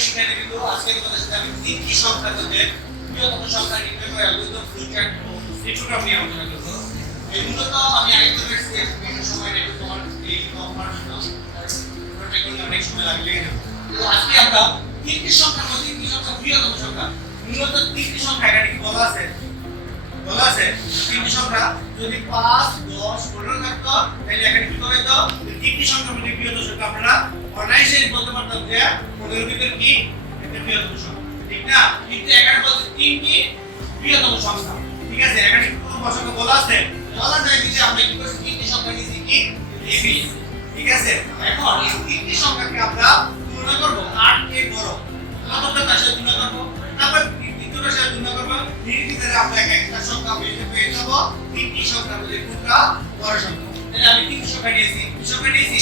শিক্ষার্থী কিন্তু আজকে তোমাদের সাথে আমি তিনটি সংখ্যার মধ্যে বৃহত্তম সংখ্যা নির্ণয় করে অ্যালগরিদম ফ্লুচার্ট এই ছোট আমি আলোচনা করব এই মূলত আমি তো দেখছি বিভিন্ন সময় একটু তোমার এই নম্বর অনেক সময় লাগবে তো আজকে আমরা তিনটি সংখ্যার মধ্যে কি সংখ্যা বৃহত্তম সংখ্যা? মূলত তিনটি সংখ্যা, এখানে কি বলা আছে? বলা আছে তিনটি সংখ্যা যদি পাঁচ, দশ, পনেরো থাকতো, তাহলে এখানে কি করে তো তিনটি সংখ্যা মধ্যে বৃহত্তম সংখ্যা আমরা অনায়াসে বলতে পারতাম যে পনেরো ভিতর কি একটা বৃহত্তম সংখ্যা ঠিক না? কিন্তু এখানে বলছে তিনটি বৃহত্তম সংখ্যা ঠিক আছে? এখানে কোনো সংখ্যা বলা আছে? বলা যায় যে আমরা কি করছি? তিনটি সংখ্যা নিয়েছি কি? এবি ঠিক আছে? এখন এই তিনটি সংখ্যাকে আমরা তুলনা করব। কার কে বড়। প্রথমটা তার সাথে তুলনা করব। তারপর দ্বিতীয়টার সাথে তুলনা করব। নির্বিচারে আমরা এক একটা সংখ্যা পেয়ে পেয়ে যাব। তিনটি সংখ্যার মধ্যে কোনটা? বড় সংখ্যা। তাহলে আমি তিনটি সংখ্যা নিয়েছি। কি সংখ্যা নিয়েছি?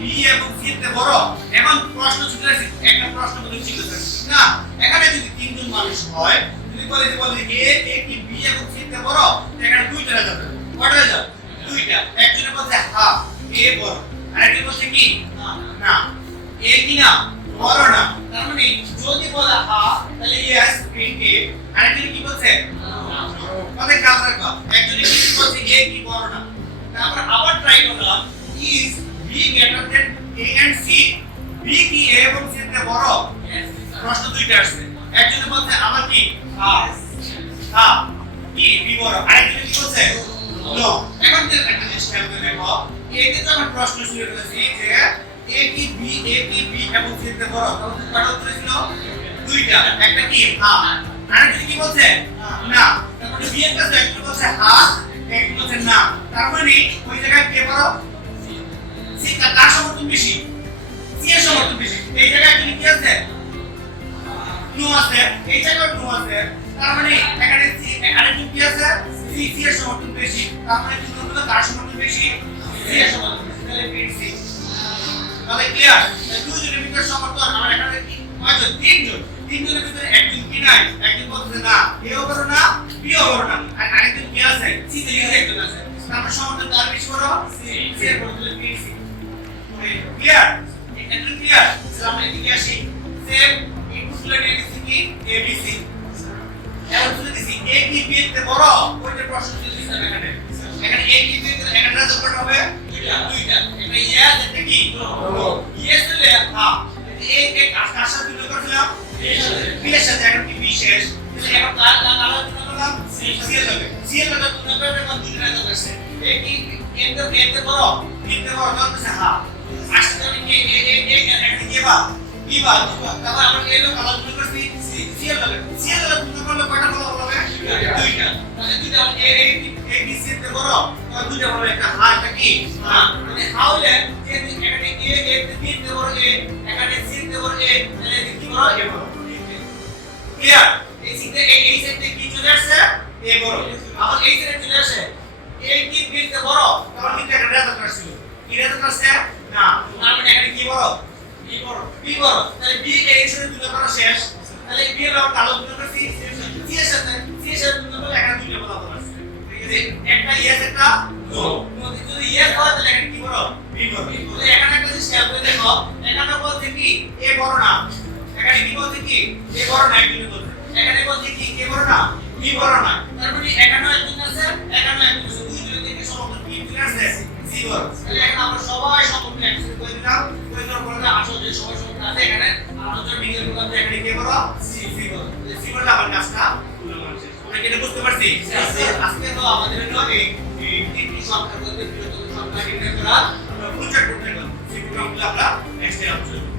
B এবং এর থেকে বড়, এখন প্রশ্ন ছুটে একটা প্রশ্ন বলে জিজ্ঞেস করছে না, এখানে যদি তিনজন মানুষ হয়, যদি বলে যে, বলে a a কি b এবং এর থেকে বড় এখানে দুইটা হবে কয়টা রেজাল্ট দুইটা। একজনের বলছে হাফ a বড়। আরেকজন বলছে কি? না a কি না? বড় না। তার মানে যদি বলে হাফ তাহলে yes print আরেকজন কি বলছে? অনেক কাজ রাখবা একজনে কি বলছে এ কি বড় না। তারপর আবার ট্রাই করলাম is B greater than A and C B কি এ এবং সি এর বড়? প্রশ্ন দুইটা আসছে। একজনে বলছে আমার কি? হাফ কি? বি বড়। আরেকজনে কি বলছে? নো এখন যে একটা জিনিস খেয়াল করে দেখো এতে তো আমার প্রশ্ন শুরু করেছি যে এ কি বি এ কি বি এবং সি এর বড়? তাহলে কয়টা উত্তর ছিল দুইটা। একটা কি? হাফ আরেকজন কি বলছে? না। তারপরে বি এর কাছে একজন বলছে হাফ একজন বলছে না। তার মানে ওই জায়গায় কে বড়? সি কার সমর্থন বেশি? সি সমর্থন বেশি? এই জায়গায় কি কি আছে? নো আছে। এই জায়গায় নো আছে। তার মানে এখানে এখানে কি আছে। সি এর সমর্থন বেশি। তার মানে কি হলো কার সমর্থন বেশি? সি এর সমর্থন বেশি। তাহলে পিন সি তাহলে ভিতরে সমর্থন, আমার এখানে কয়জন? তিনজন। তিনজনের ভিতরে একজন কি নাই। একজন বলছে না এও করো না বিও করো না। আর আরেকজন কি আছে। সি তে একজন আছে। তারপর সমর্থন কার বেশি করো সি এর বলতে পি সি ক্লিয়ার এটা ক্লিয়ার আমরা এদিকে আসি সেম ইনপুটগুলো নিয়ে কি এ এখন তুলে দিছি এ কি বি এর বড় ওইটা প্রশ্ন তুলে দিছি এখানে এখানে এ কি বি এর থেকে এখানে হবে দুইটা দুইটা এটা ইয়েস এটা কি ইয়েস হলে হাফ এ এ কার সাথে তুলনা করছিলাম বি এর সাথে এখন কি বি শেষ এখন কার কার কার তুলনা করলাম সি এর লগে সি এর লগে তুলনা করে এখন দুইটা রেজাল্ট আসছে এ কি এর থেকে এর বড় বি এর বড় তাহলে হাফ ক্লিয়ার এই সিতে এই এই সাইডে কি চলে আসছে? এ বড়। আবার এই সাইডে চলে আসে এ কি বি এর থেকে বড়? তাহলে কিন্তু একটা রেজাল্ট আসছিল। কি রেজাল্ট আসছে না। তার মানে এখানে কি বড় বি বড় বি বড় তাহলে বি এ এর সাথে তুলনা করা শেষ। তাহলে বি এর আমরা কালো তুলনা করছি সি এর সাথে সি এর সাথে তুলনা করলে এখানে দুইটা ফলাফল আসছে ঠিক আছে? একটা ইয়েস একটা নো যদি ইয়েস হয় তাহলে এখানে কি বড় বি বড় তাহলে এখানে একটা জিনিস খেয়াল করে দেখো। এখানে বলছে কি? এ বড় না। এখানে কি বলছে কি? এ বড় না একজন বলছে। এখানে বলছে কি? কে বড় না। বি বড় না। তার মানে আছে এখানেও একজন আছে এখানে বিজ্ঞান বললাম এখানে কে বড় সি সি বড় সি বড় আমার কাজটা আমরা কি এটা বুঝতে পারছি? আজকে তো আমাদের জন্য এই তিনটি সংখ্যার মধ্যে বৃহত্তম সংখ্যা নির্ণয় করা আমরা করতে গেলাম সেগুলো আমরা নেক্সট ডে আলোচনা